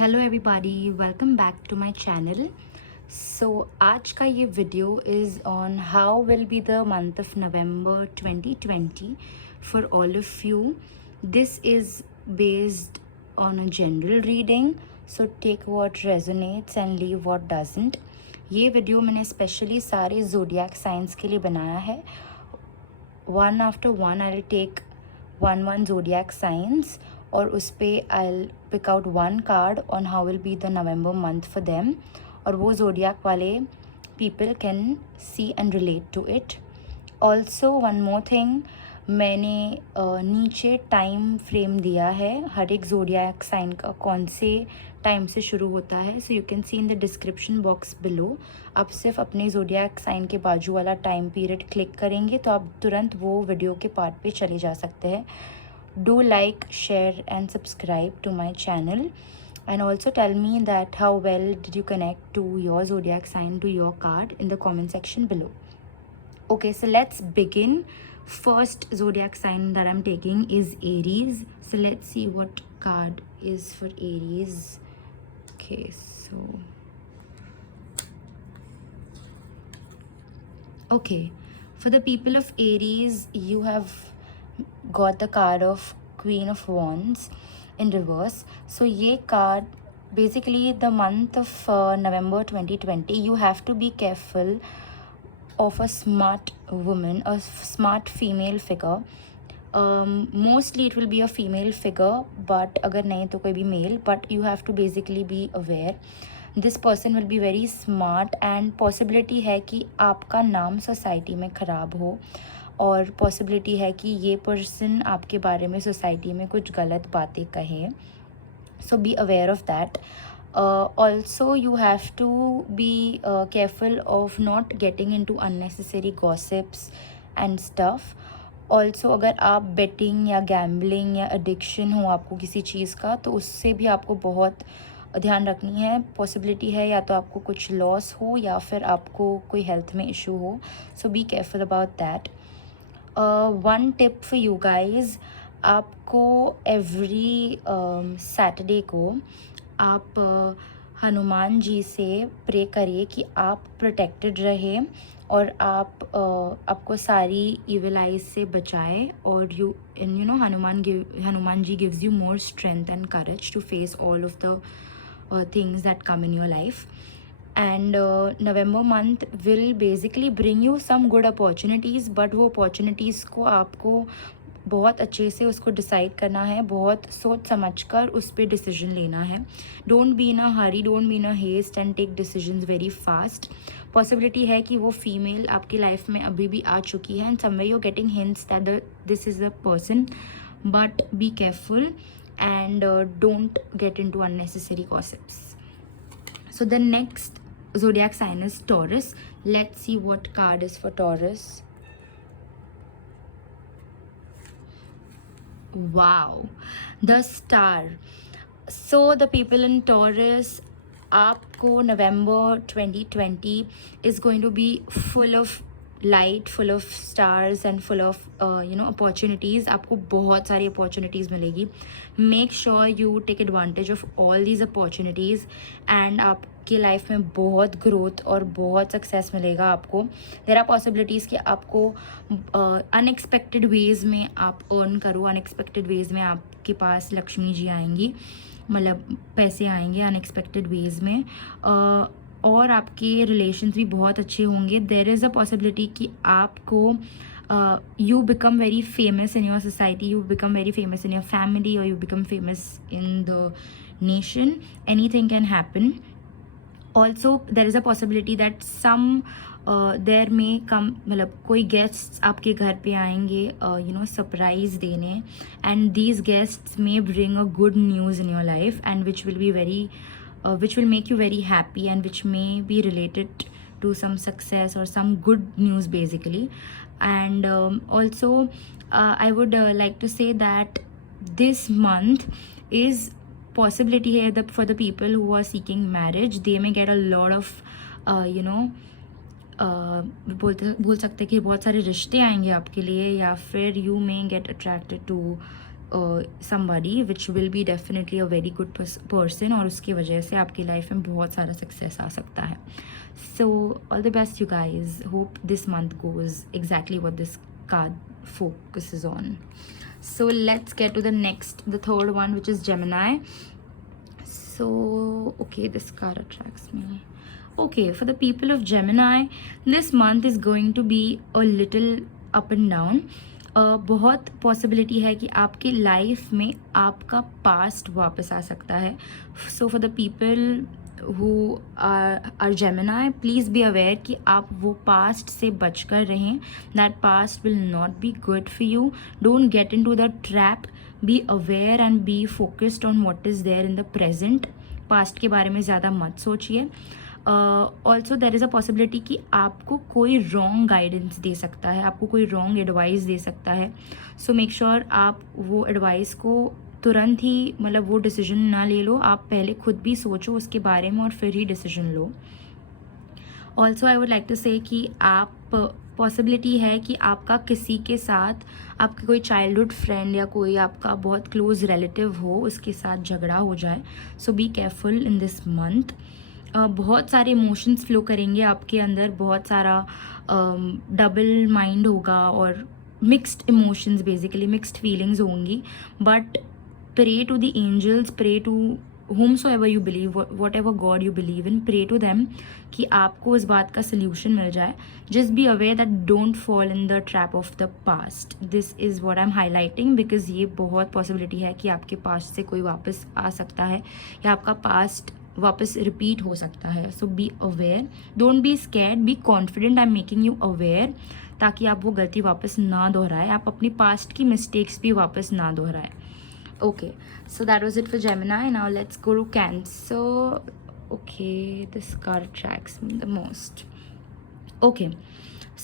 Hello everybody, welcome back to my channel. So आज का ये video is on how will be the month of November 2020 for all of you. This is based on a general reading, so take what resonates and leave what doesn't. ये video मैंने specially सारे zodiac signs के लिए बनाया है। One after one I will take one zodiac signs और उस पर I pick out one card on how will be the November month for them, और वो ज़ोडिएक वाले people can see and relate to it. Also one more thing, मैंने नीचे time frame दिया है हर एक ज़ोडिएक साइन का, कौन से टाइम से शुरू होता है। So you can see in the description box below. आप सिर्फ अपने ज़ोडिएक साइन के बाजू वाला टाइम पीरियड क्लिक करेंगे तो आप तुरंत वो वीडियो के पार्ट पे चले जा सकते हैं। Do like, share and subscribe to my channel, and also tell me that how well did you connect to your zodiac sign, to your card, in the comment section below. Okay, so let's begin. First zodiac sign that I'm taking is Aries. So let's see what card is for Aries. Okay, so okay, for the people of Aries, you have got the card of Queen of Wands in reverse. So ये card basically the month of November 2020, you have to be careful of a smart woman, a smart female figure. Mostly it will be a female figure, but अगर नहीं तो कोई भी male, but you have to basically be aware. This person will be very smart and possibility है कि आपका नाम society में ख़राब हो, और पॉसिबिलिटी है कि ये पर्सन आपके बारे में सोसाइटी में कुछ गलत बातें कहे। So be aware of that. Also you have to be careful of not getting into unnecessary gossips and stuff. Also अगर आप बेटिंग या गैम्बलिंग या एडिक्शन हो आपको किसी चीज़ का, तो उससे भी आपको बहुत ध्यान रखनी है। पॉसिबिलिटी है या तो आपको कुछ लॉस हो या फिर आपको कोई हेल्थ में इशू हो। So be careful about that. One tip for you guys, आपको एवरी सैटरडे को आप हनुमान जी से प्रे करिए कि आप प्रोटेक्टेड रहे और आपको सारी इविल आइज से बचाए, और you know Hanuman ji gives you more strength and courage to face all of the things that come in your life. And November month will basically bring you some good opportunities, but वो opportunities को आपको बहुत अच्छे से उसको decide करना है, बहुत सोच समझ कर उस पर डिसीजन लेना है। Don't be in a hurry, don't be in a haste and take decisions very fast. Possibility है कि वो फीमेल आपकी लाइफ में अभी भी आ चुकी है, and someway you getting hints that this is a person, but be careful and don't get into unnecessary gossips. So the next zodiac sign is Taurus. Let's see what card is for Taurus. Wow, the Star. So the people in Taurus, आपको November 2020 is going to be full of light, full of stars and full of opportunities. आपको बहुत सारी opportunities मिलेगी। Make sure you take advantage of all these opportunities, and आपकी life में बहुत growth और बहुत सक्सेस मिलेगा आपको। देयर आर पॉसिबिलिटीज़ कि आपको अनएक्सपेक्टेड वेज़ में आप अर्न करो, अनएक्सपेक्टेड वेज़ में आपके पास लक्ष्मी जी आएंगी, मतलब पैसे आएंगे अनएक्सपेक्टेड वेज़ में, और आपके रिलेशंस भी बहुत अच्छे होंगे। देयर इज़ अ पॉसिबिलिटी कि आपको you become very famous in your society, you become very famous in your family, और you become famous in the nation. Anything can happen. Also there is a possibility that some there में come, मतलब कोई guests आपके घर पे आएंगे surprise देने, and these guests may bring a good news in your life, and which will be very which will make you very happy, and which may be related to some success or some good news basically. And also I would like to say that this month is possibility here that for the people who are seeking marriage, they may get a lot of बोल सकते कि बहुत सारे रिश्ते आएंगे आपके लिए, या फिर you may get attracted to somebody which will be definitely a very good person, और उसकी वजह से आपकी लाइफ में बहुत सारा सक्सेस आ सकता है. So all the best you guys. Hope this month goes exactly what this card focuses on. So let's get to the third one, which is Gemini. So okay, this card attracts me. Okay, for the people of Gemini, this month is going to be a little up and down. बहुत possibility है कि आपकी life में आपका past वापस आ सकता है. So for the people who are Gemini, please be aware कि आप वो पास्ट से बच कर रहें. That past will not be good for you. Don't get into the trap. Be aware and be focused on what is there in the present. Past के बारे में ज़्यादा मत सोचिए. Also there is a possibility कि आपको कोई wrong guidance दे सकता है, आपको कोई रॉन्ग एडवाइस दे सकता है. सो मेक श्योर आप वो एडवाइस को तुरंत ही मतलब वो डिसीजन ना ले लो. आप पहले खुद भी सोचो उसके बारे में और फिर ही डिसीजन लो. Also I would like to say कि आप पॉसिबिलिटी है कि आपका किसी के साथ, आपके कोई चाइल्डहुड फ्रेंड या कोई आपका बहुत क्लोज रिलेटिव हो, उसके साथ झगड़ा हो जाए. So be careful in this month. बहुत सारे इमोशंस फ्लो करेंगे आपके अंदर, बहुत सारा डबल माइंड होगा और mixed emotions, basically mixed feelings होंगी. But pray to the angels, pray to whomsoever you believe, whatever God you believe in, pray to them कि आपको इस बात का solution मिल जाए. Just be aware that don't fall in the trap of the past. This is what I'm highlighting because ये बहुत possibility है कि आपके past से कोई वापस आ सकता है या आपका past वापस रिपीट हो सकता है. So be aware, don't be scared, be confident. I am making you aware ताकि आप वो गलती वापस ना दोहराए, आप अपनी पास्ट की मिस्टेक्स भी वापस ना दोहराए. Okay, so that was it for Gemini. Now let's go to Cancer. Okay, this card attracts me the most. Okay,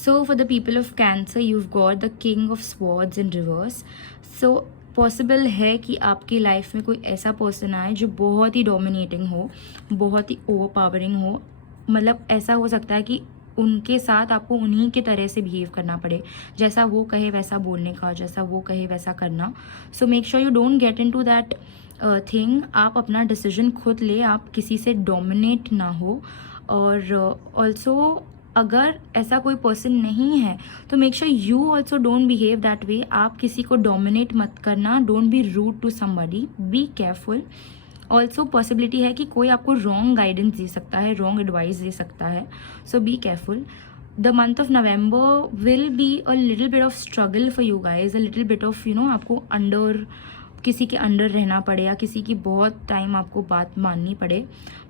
so for the people of Cancer, you've got the King of Swords in reverse. So possible है कि आपकी life में कोई ऐसा person आए जो बहुत ही dominating हो, बहुत ही ओवर पावरिंग हो. मतलब ऐसा हो सकता है कि उनके साथ आपको उन्हीं के तरह से बिहेव करना पड़े, जैसा वो कहे वैसा बोलने का, जैसा वो कहे वैसा करना. सो make sure you don't get into that thing. आप अपना डिसीजन खुद ले, आप किसी से डोमिनेट ना हो. और ऑल्सो अगर ऐसा कोई पर्सन नहीं है तो make sure you also don't behave that way. आप किसी को डोमिनेट मत करना. Don't be rude to somebody, be careful. Also possibility है कि कोई आपको रॉन्ग गाइडेंस दे सकता है, रॉन्ग एडवाइस दे सकता है. So be careful. The month of November will be a little bit of struggle for you guys, a little bit of आपको अंडर, किसी के अंडर रहना पड़े या किसी की बहुत टाइम आपको बात माननी पड़े.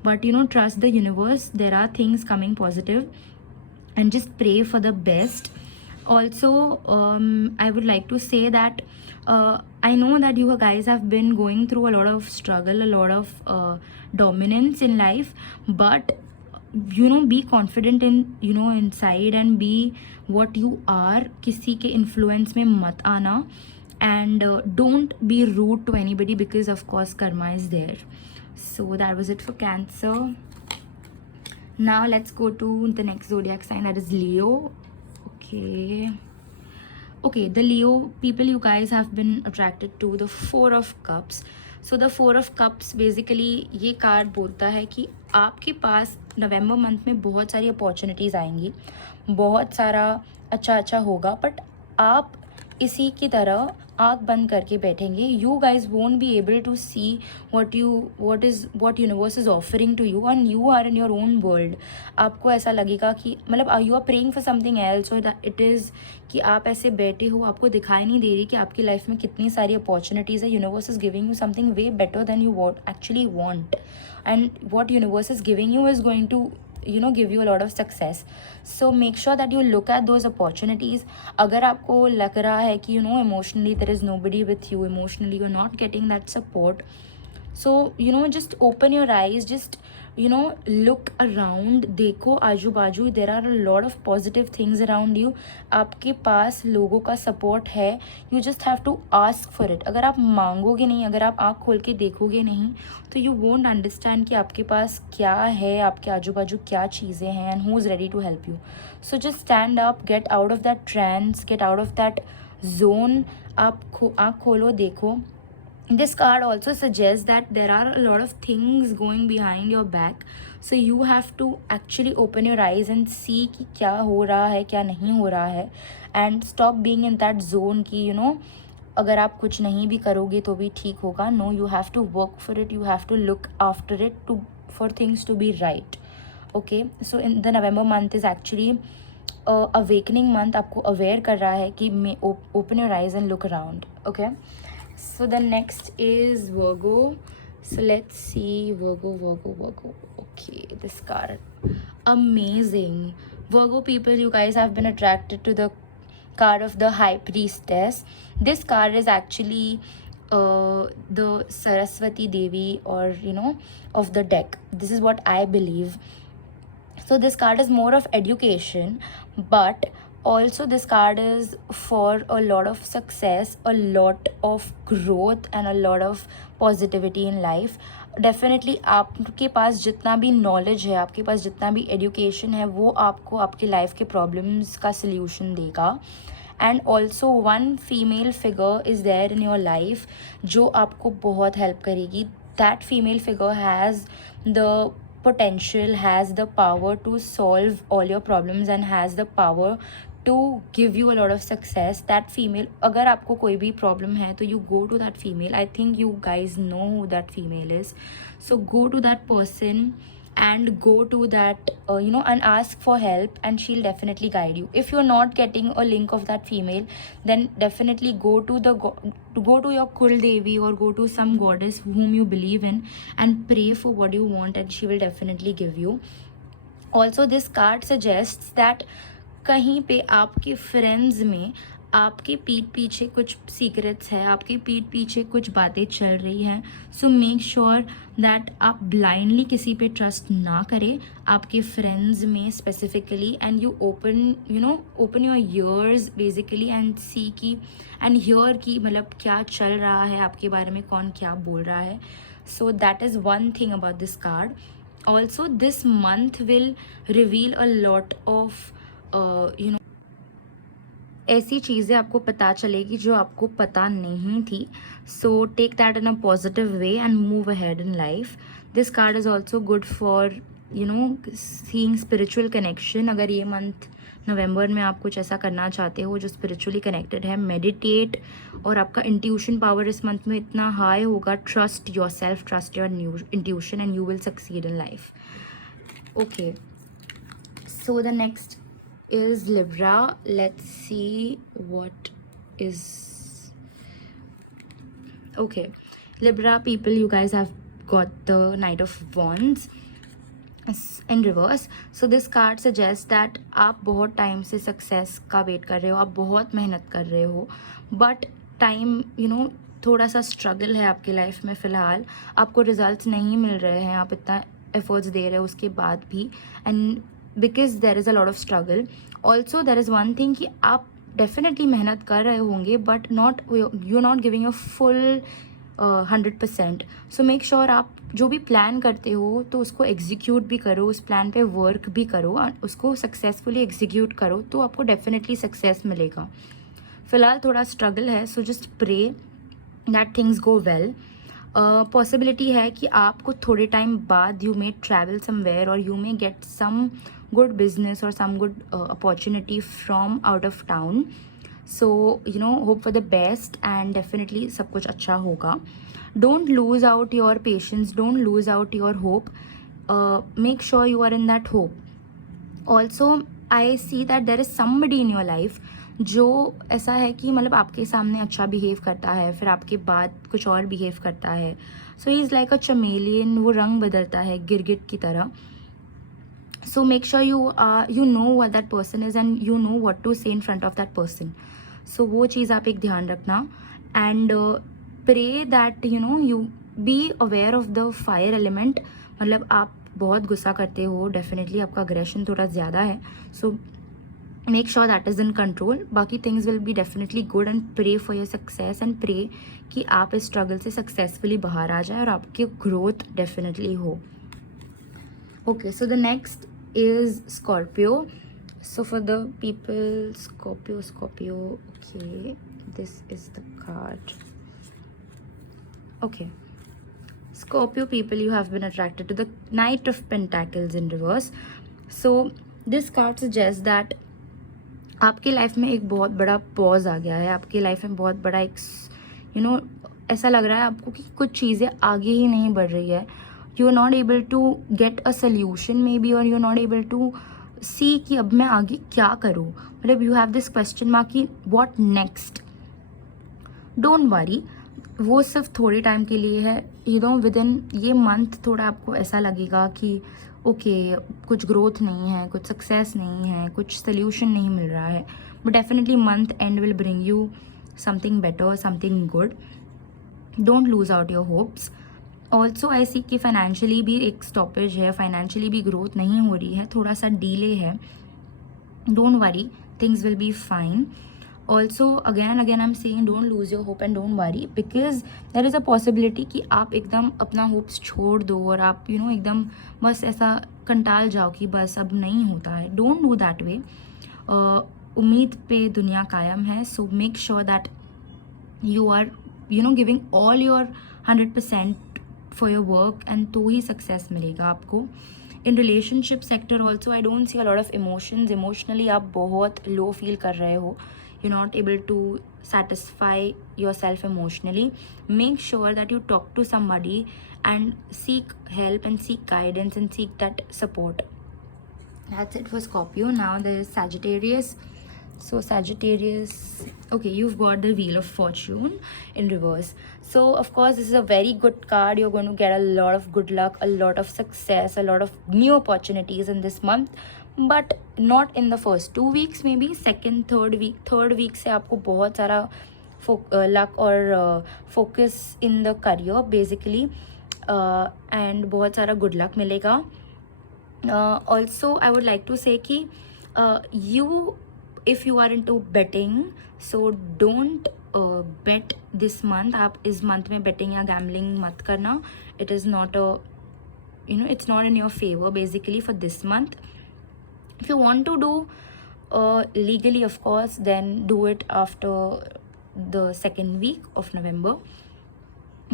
But trust the universe, there are things coming positive and just pray for the best. Also I would like to say that I know that you guys have been going through a lot of struggle, a lot of dominance in life, but be confident in inside and be what you are. किसी के influence में मत आना, and don't be rude to anybody because of course karma is there. So that was it for Cancer. Now let's go to the next zodiac sign, that is Leo. Okay, the Leo people, you guys have been attracted to the Four of Cups. So the Four of Cups basically ये card बोलता है कि आपके पास नवंबर month में बहुत सारी opportunities आएंगी, बहुत सारा अच्छा होगा, बट आप इसी की तरह आँख बंद करके बैठेंगे. You guys won't be able to see what universe is offering to you, and you are in your own world. आपको ऐसा लगेगा कि मतलब you are praying for something else, और इट इज़ कि आप ऐसे बैठे हो, आपको दिखाई नहीं दे रही कि आपकी लाइफ में कितनी सारी अपॉर्चुनिटीज़ है. Universe is giving you something way better than you actually want, and what universe is giving you is going to give you a lot of success. So make sure that you look at those opportunities. अगर आपको लग रहा है कि emotionally there is nobody with you, emotionally you're not getting that support, so just open your eyes, just look around, देखो आजू बाजू, there are a lot of positive things around you. आपके पास लोगों का support है, you just have to ask for it. अगर आप मांगोगे नहीं, अगर आप आँख खोल के देखोगे नहीं, तो you won't understand कि आपके पास क्या है, आपके आजू बाजू क्या चीज़ें हैं, and who is ready to help you. So just stand up, get out of that trance, get out of that zone, आप आँख खोलो, देखो. This card also suggests that there are a lot of things going behind your back, so you have to actually open your eyes and see कि क्या हो रहा है, क्या नहीं हो रहा है, and stop being in that zone कि अगर आप कुछ नहीं भी करोगे तो भी ठीक होगा. No, you have to work for it, you have to look after it for things to be right. Okay, so in the November month is actually awakening month. आपको aware कर रहा है कि open your eyes and look around. Okay. So the next is Virgo. So let's see Virgo. Okay, this card, amazing. Virgo people, you guys have been attracted to the card of the High Priestess. This card is actually the Saraswati Devi, or of the deck. This is what I believe. So this card is more of education, but also this card is for a lot of success, a lot of growth and a lot of positivity in life. Definitely आपके पास जितना भी knowledge है, आपके पास जितना भी education है, वो आपको आपकी लाइफ के प्रॉब्लम्स का सल्यूशन देगा. And also one female figure is there in your life जो आपको बहुत हेल्प करेगी. That female figure has the potential, has the power to solve all your problems and has the power to give you a lot of success. That female, अगर आपको कोई भी problem है तो you go to that female. I think you guys know who that female is. So go to that person and go to that and ask for help, and she'll definitely guide you. If you're not getting a link of that female, then definitely go to your Kul Devi or go to some goddess whom you believe in and pray for what you want, and she will definitely give you. Also this card suggests that कहीं पे आपके friends में आपके पीठ पीछे कुछ secrets है, आपके पीठ पीछे कुछ बातें चल रही हैं. सो मेक श्योर दैट आप ब्लाइंडली किसी पे ट्रस्ट ना करें, आपके फ्रेंड्स में specifically, and you open your ears basically and see की एंड हियर की मतलब क्या चल रहा है आपके बारे में, कौन क्या बोल रहा है. So that is one thing about this card. Also this month will reveal a lot of ऐसी चीज़ें आपको पता चलेगी जो आपको पता नहीं थी. So take that in a positive way and move ahead in life. This card is also good for seeing spiritual connection. अगर ये मंथ नवंबर में आप कुछ ऐसा करना चाहते हो जो स्पिरिचुअली कनेक्टेड है, मेडिटेट, और आपका इंट्यूशन पावर इस मंथ में इतना हाई होगा. Trust your self, trust your intuition and you will succeed in life. Okay, so the next is Libra. Let's see what is okay. Libra people, you guys have got the Knight of Wands in reverse. So this card suggests that आप बहुत time से success का wait कर रहे हो, आप बहुत मेहनत कर रहे हो, बट टाइम थोड़ा सा स्ट्रगल है आपकी लाइफ में. फ़िलहाल आपको रिजल्ट्स नहीं मिल रहे हैं, आप इतना एफर्ट्स दे रहे हो उसके बाद भी, and because there is a lot of struggle. Also there is one thing कि आप डेफिनेटली मेहनत कर रहे होंगे, but you not giving your full 100%. So make sure आप जो भी प्लान करते हो तो उसको एग्जीक्यूट भी करो, उस प्लान पे वर्क भी करो और उसको सक्सेसफुली एग्जीक्यूट करो, तो आपको डेफिनेटली सक्सेस मिलेगा. फ़िलहाल थोड़ा स्ट्रगल है, so just pray that things go well. Possibility है कि आपको थोड़े टाइम बाद यू मे ट्रैवल समवेयर और you may get some good business और some good opportunity from out of town. So hope for the best and definitely सब कुछ अच्छा होगा. Don't lose out your patience, don't lose out your hope. Make sure you are in that hope. Also I see that there is somebody in your life जो ऐसा है कि मतलब आपके सामने अच्छा बिहेव करता है, फिर आपके बाद कुछ और बिहेव करता है. सो ही इज़ लाइक अ चमेलियन, वो रंग बदलता है गिरगिट की तरह. So make sure you know what that person is and you know what to say in front of that person. So वो चीज़ आप एक ध्यान रखना. And pray that you be aware of the fire element. मतलब आप बहुत गुस्सा करते हो, डेफिनेटली आपका अग्रेशन थोड़ा ज़्यादा है. सो make sure that is in control. बाकी things will be definitely good and pray for your success and pray कि आप इस struggle से successfully बाहर आ जाए और आपकी growth definitely हो. Okay, so the next is Scorpio. So for the people Scorpio, okay, this is the card. Okay. Scorpio people, you have been attracted to the Knight of Pentacles in reverse. So this card suggests that आपकी life में एक बहुत बड़ा pause आ गया है, आपकी life में बहुत बड़ा एक ऐसा लग रहा है आपको कि कुछ चीज़ें आगे ही नहीं बढ़ रही है. You are not able to get a solution maybe, और you are not able to see कि अब मैं आगे क्या करूँ. मतलब you have this question mark कि व्हाट नेक्स्ट. डोंट वरी, वो सिर्फ थोड़ी टाइम के लिए है. विद इन ये मंथ थोड़ा आपको ऐसा लगेगा कि ओके, कुछ ग्रोथ नहीं है, कुछ सक्सेस नहीं है, कुछ सोल्यूशन नहीं मिल रहा है. But definitely month end will bring you something better, something good. Don't lose out your hopes. Also I see कि फाइनेंशियली भी एक स्टॉपेज है, फाइनेंशियली भी ग्रोथ नहीं हो रही है, थोड़ा सा डीले है. Don't worry, things will be fine. Also again and again I'm saying don't lose your hope and don't worry, because there is a possibility कि आप एकदम अपना होप्स छोड़ दो और आप एकदम बस ऐसा कंटाल जाओ कि बस अब नहीं होता है. Don't do that way. उम्मीद पे दुनिया कायम है. सो make sure that you are giving all your 100% for your work, and तो ही सक्सेस मिलेगा आपको. In relationship sector also I don't see a lot of emotions. Emotionally आप बहुत लो फील कर रहे हो. You're not able to satisfy yourself emotionally. Make sure that you talk to somebody and seek help and seek guidance and seek that support. That's it for Scorpio. Now there is Sagittarius. So Sagittarius, okay, you've got the Wheel of Fortune in reverse. So of course this is a very good card. You're going to get a lot of good luck, a lot of success, a lot of new opportunities in this month. But not in the first 2 weeks, may be second third week से आपको बहुत सारा luck और focus in the career basically, and बहुत सारा good luck मिलेगा. Also I would like to say कि if you are into betting, so don't bet this month. आप इस मंथ में बेटिंग या गैम्बलिंग मत करना. It is not it's not in your favor basically for this month. If you want to do legally, of course, then do it after the second week of November,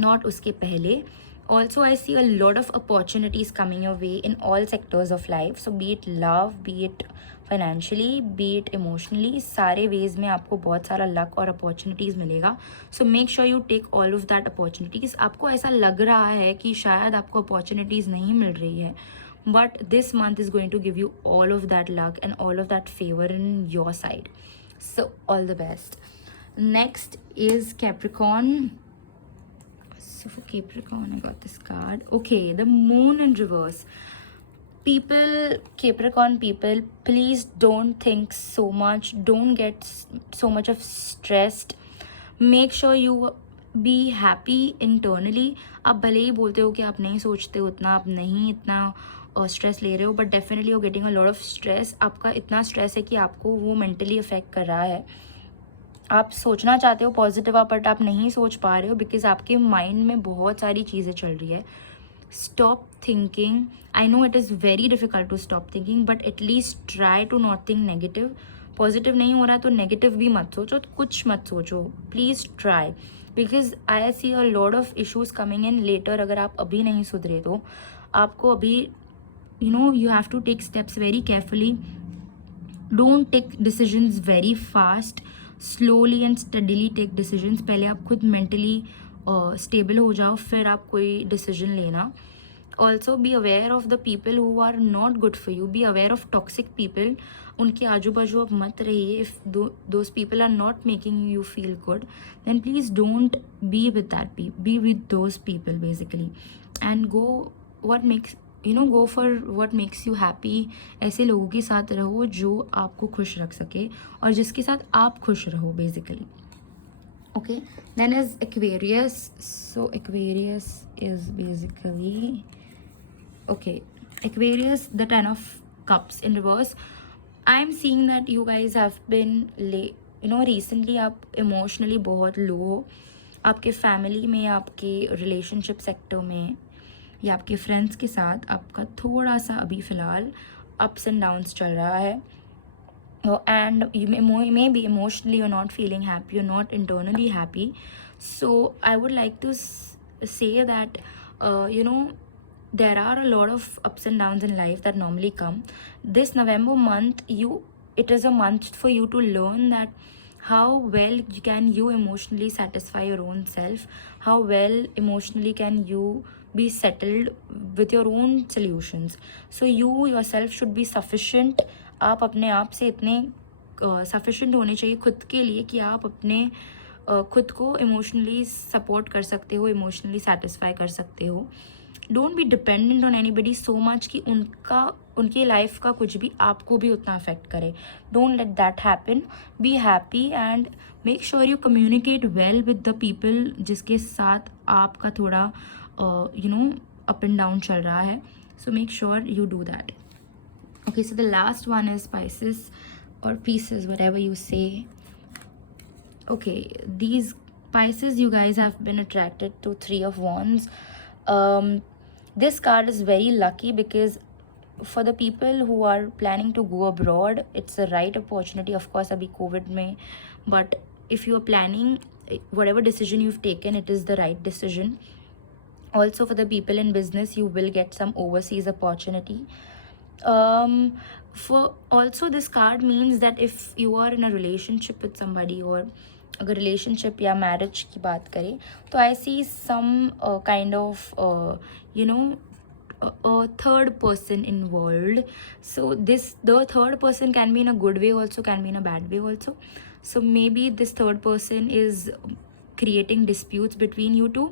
not uske pehle. Also, I see a lot of opportunities coming your way in all sectors of life. So be it love, be it financially, be it emotionally, सारे ways में आपको बहुत सारा luck और opportunities मिलेगा. So make sure you take all of that opportunities. आपको ऐसा लग रहा है कि शायद आपको opportunities नहीं मिल रही है, but this month is going to give you all of that luck and all of that favor in your side. So all the best. Next is Capricorn. So for Capricorn, I got this card. Okay, the Moon in reverse. People, Capricorn people, please don't think so much. Don't get so much of stressed. Make sure you be happy internally. आप भले ही बोलते हो कि आप नहीं सोचते उतना, आप नहीं इतना स्ट्रेस ले रहे हो, but definitely you getting a lot of stress. आपका इतना स्ट्रेस है कि आपको वो मेंटली अफेक्ट कर रहा है. आप सोचना चाहते हो पॉजिटिव, बट आप नहीं सोच पा रहे हो बिकॉज आपके माइंड में बहुत सारी चीज़ें चल रही है. Stop thinking. I know it is very difficult to stop thinking, but at least try to not think negative. Positive नहीं हो रहा है तो नेगेटिव भी मत सोचो, कुछ मत सोचो. Please try, because I see a lot of issues coming in later. अगर आप अभी नहीं सुधरे तो आपको अभी you have to take steps very carefully. Don't take decisions very fast. Slowly and steadily take decisions. पहले आप खुद mentally stable हो जाओ, फिर आप कोई decision लेना. Also be aware of the people who are not good for you. Be aware of toxic people. उनके आजू बाजू आप मत रहिए. If those people are not making you feel good, then please don't be with that people. Be with those people basically, and go for what makes you happy. ऐसे लोगों के साथ रहो जो आपको खुश रख सके और जिसके साथ आप खुश रहो basically. Okay, then is Aquarius. So Aquarius is basically, okay, Aquarius, the 10 of Cups in reverse. I'm seeing that you guys have been recently आप emotionally बहुत low हो. आपके फैमिली में, आपके रिलेशनशिप सेक्टर में या आपके फ्रेंड्स के साथ आपका थोड़ा सा अभी फ़िलहाल अप्स एंड डाउन्स चल रहा है. and maybe emotionally you're not feeling happy, you're not internally happy. So I would like to say that you know, there are a lot of ups and downs in life that normally come. This November month, it is a month for you to learn that how well can you emotionally satisfy your own self, how well emotionally can you be settled with your own solutions. So you yourself should be sufficient. आप अपने आप से इतने sufficient होने चाहिए खुद के लिए कि आप अपने खुद को इमोशनली सपोर्ट कर सकते हो, इमोशनली सेटिस्फाई कर सकते हो. Don't be dependent on anybody so much कि उनकी लाइफ का कुछ भी आपको भी उतना अफेक्ट करे. Don't let that happen. Be happy and make sure you communicate well with the people जिसके साथ आपका थोड़ा अप एंड डाउन चल रहा है. सो make sure you do that. Okay, so the last one is Pisces or Pieces, whatever you say. Okay, these Pisces, you guys have been attracted to Three of Wands. This card is very lucky because for the people who are planning to go abroad, it's the right opportunity. Of course, abhi COVID mein, but if you are planning, whatever decision you've taken, it is the right decision. Also, for the people in business, you will get some overseas opportunity. For also this card means that if you are in a relationship with somebody, or अगर relationship या marriage की बात करें तो I see some kind of a third person involved. So the third person can be in a good way also, can be in a bad way also. So maybe this third person is creating disputes between you two,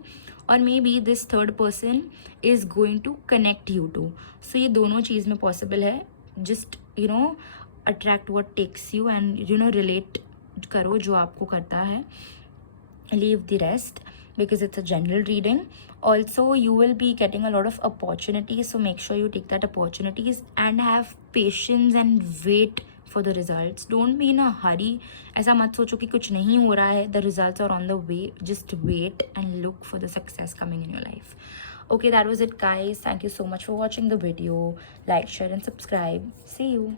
or maybe this third person is going to connect you two. So ये दोनों चीज़ में possible है. Just attract what takes you and relate करो जो आपको करता है. Leave the rest because it's a general reading. Also, you will be getting a lot of opportunities, so make sure you take that opportunities and have patience and wait for the results. Don't be in a hurry. ऐसा मत सोचो कि कुछ नहीं हो रहा है. The results are on the way. Just wait and look for the success coming in your life. Okay, that was it, guys. Thank you so much for watching the video. Like, share and subscribe. See you.